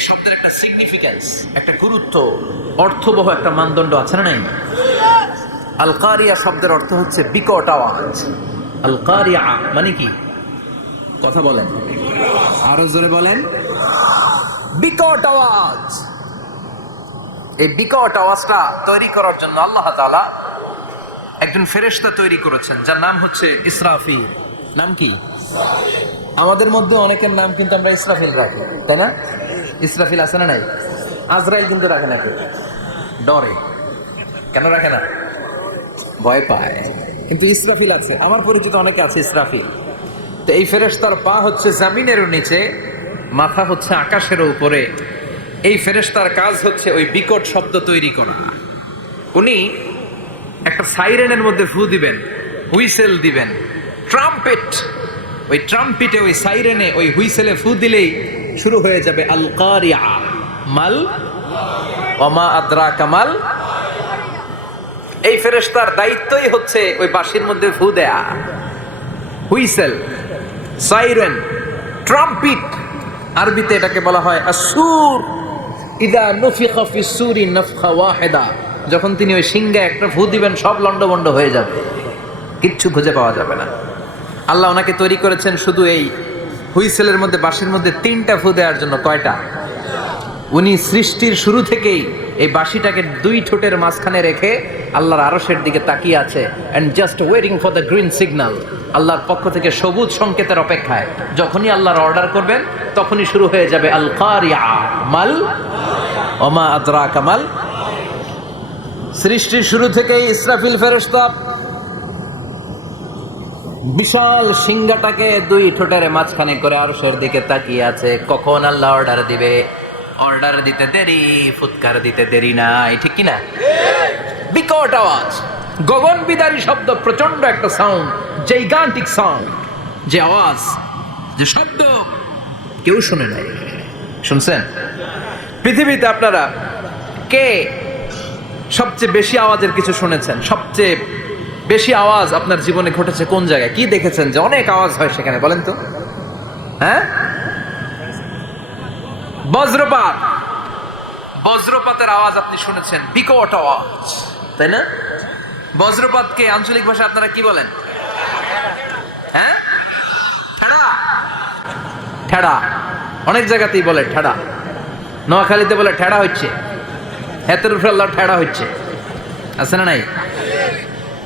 শব্দের একটা সিগনিফিক্যান্স একটা গুরুত্ব, অর্থবহ একটা মানদণ্ড আছে না নাই? আলকারিয়া শব্দের অর্থ হচ্ছে বিকট আওয়াজ। আলকারিয়া মানে কি? কথা বলেন। আরও জোরে বলেন। বিকট আওয়াজ। এই বিকট আওয়াজটা তৈরি করার জন্য আল্লাহ তাআলা একজন ফেরেশতা তৈরি করেছেন, যার নাম হচ্ছে ইসরাফি নাম কি? আমাদের মধ্যে অনেকের নাম কিন্তু আমরা ইসরাফিল রাখি, তাই না? ইসরাফিল আছে না নাই? আজরাইল কিন্তু রাখে না ডরে। কেন রাখে না? ভয় পায়। কিন্তু ইসরাফিল আছে। আমার পরিচিত অনেকে আছে ইসরাফিল। তো এই ফেরেশতার পা হচ্ছে জামিনেরও নিচে, মাথা হচ্ছে আকাশের উপরে। এই ফেরেশতার কাজ হচ্ছে ওই বিকট শব্দ তৈরি করা। উনি একটা সাইরেনের মধ্যে ফু দিবেন, হুইসেল দিবেন, ট্রাম্পেট ওই ট্রাম্পিটে ওই সাইরেনে ওই হুইসেলে ফু দিলেই শুরু হয়ে যাবে আল কারিয়া মাল? অমা আদ্রা কামাল এই ফেরেস্তার দায়িত্বই হচ্ছে ওই বাঁশির মধ্যে ফু দেয়া। হুইসেল সাইরেন ট্রাম্পিট আরবিতে এটাকে বলা হয় আসুর ইদা নফিখা ফি সুরি নফখা ওয়াহিদা। যখন তিনি ওই সিংহে একটা ফু দিবেন, সব লন্ডভন্ড হয়ে যাবে। কিচ্ছু খুঁজে পাওয়া যাবে না। আল্লাহ ওনাকে তৈরি করেছেন শুধু এই হুইসেলের মধ্যে, বাঁশির মধ্যে তিনটা ফু দেওয়ার জন্য, কয়টা? উনি সৃষ্টির শুরু থেকেই এই বাঁশিটাকে দুই ঠোঁটের মাঝখানে রেখে আল্লাহর আরশের দিকে তাকিয়ে আছে and just waiting for the green signal আল্লাহর পক্ষ থেকে সবুজ সংকেতের অপেক্ষায়। যখনই আল্লাহর অর্ডার করবেন, তখনই শুরু হয়ে যাবে আল মাল, ওমা আদরা কামাল সৃষ্টির শুরু থেকেই ইসরাফিল ফেরেশতা বিশাল সিংহাটাকে দুই ঠোঁটের মাঝখানে করে আরশের দিকে তাকিয়ে আছে। কখন আল্লাহ অর্ডার দিবে? অর্ডার দিতে দেরি, ফুৎকার দিতে দেরি নাই, ঠিক কি না? বিকট আওয়াজ, গগন বিদারী শব্দ প্রচণ্ড একটা সাউন্ড জৈগান্টিক সাউন্ড যে আওয়াজ, যে শব্দ কেউ শুনে নাই। শুনছেন? পৃথিবীতে আপনারা কে সবচেয়ে বেশি আওয়াজের কিছু শুনেছেন? সবচেয়ে বেশি আওয়াজ আপনার জীবনে ঘটেছে কোন জায়গায়? কি দেখেছেন যে অনেক আওয়াজ হয় সেখানে, বলেন তো? হ্যাঁ? বজ্রপাত। বজ্রপাতের আওয়াজ আপনি শুনেছেন, বিকট আওয়াজ, তাই না? বজ্রপাতকে আঞ্চলিক ভাষা আপনারা কি বলেন? হ্যাঁ? ঠেড়া। অনেক জায়গাতেই বলে ঠেড়া। নোয়াখালীতে বলে ঠেড়া হচ্ছে। হেতের উপরে ঠেড়া হচ্ছে। আছে না নাই?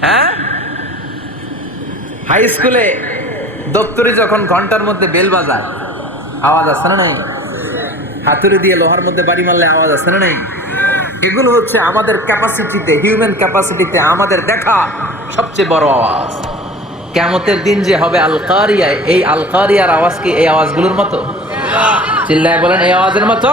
হ্যাঁ? হাই স্কুলে দপ্তরে যখন ঘণ্টার মধ্যে বেল বাজার আওয়াজ আছে না নাই? হাতুড়ি দিয়ে লোহার মধ্যে বাড়ি মারলে আওয়াজ আছে না নাই? এগুলো হচ্ছে আমাদের ক্যাপাসিটিতে হিউম্যান ক্যাপাসিটিতে আমাদের দেখা সবচেয়ে বড় আওয়াজ। কেমতের দিন যে হবে আলকারিয়ায়, এই আলকারিয়ার আওয়াজ কি এই আওয়াজগুলোর মতো? চিল্লায় বলেন, এই আওয়াজের মতো?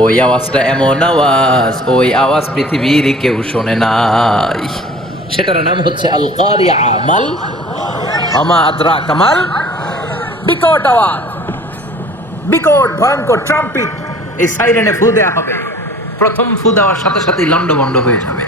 ওই আওয়াজটা এমন আওয়াজ, ওই আওয়াজ পৃথিবীর কেউ শোনে নাই। সেটার নাম হচ্ছে আল কারিয়া মাল কামাল বিকট আওয়াজ, বিকট ভয়ঙ্কর ট্রাম্পিট, এই সাইরেনে ফু দেওয়া হবে। প্রথম ফু দেওয়ার সাথে সাথেই লন্ডভন্ড হয়ে যাবে।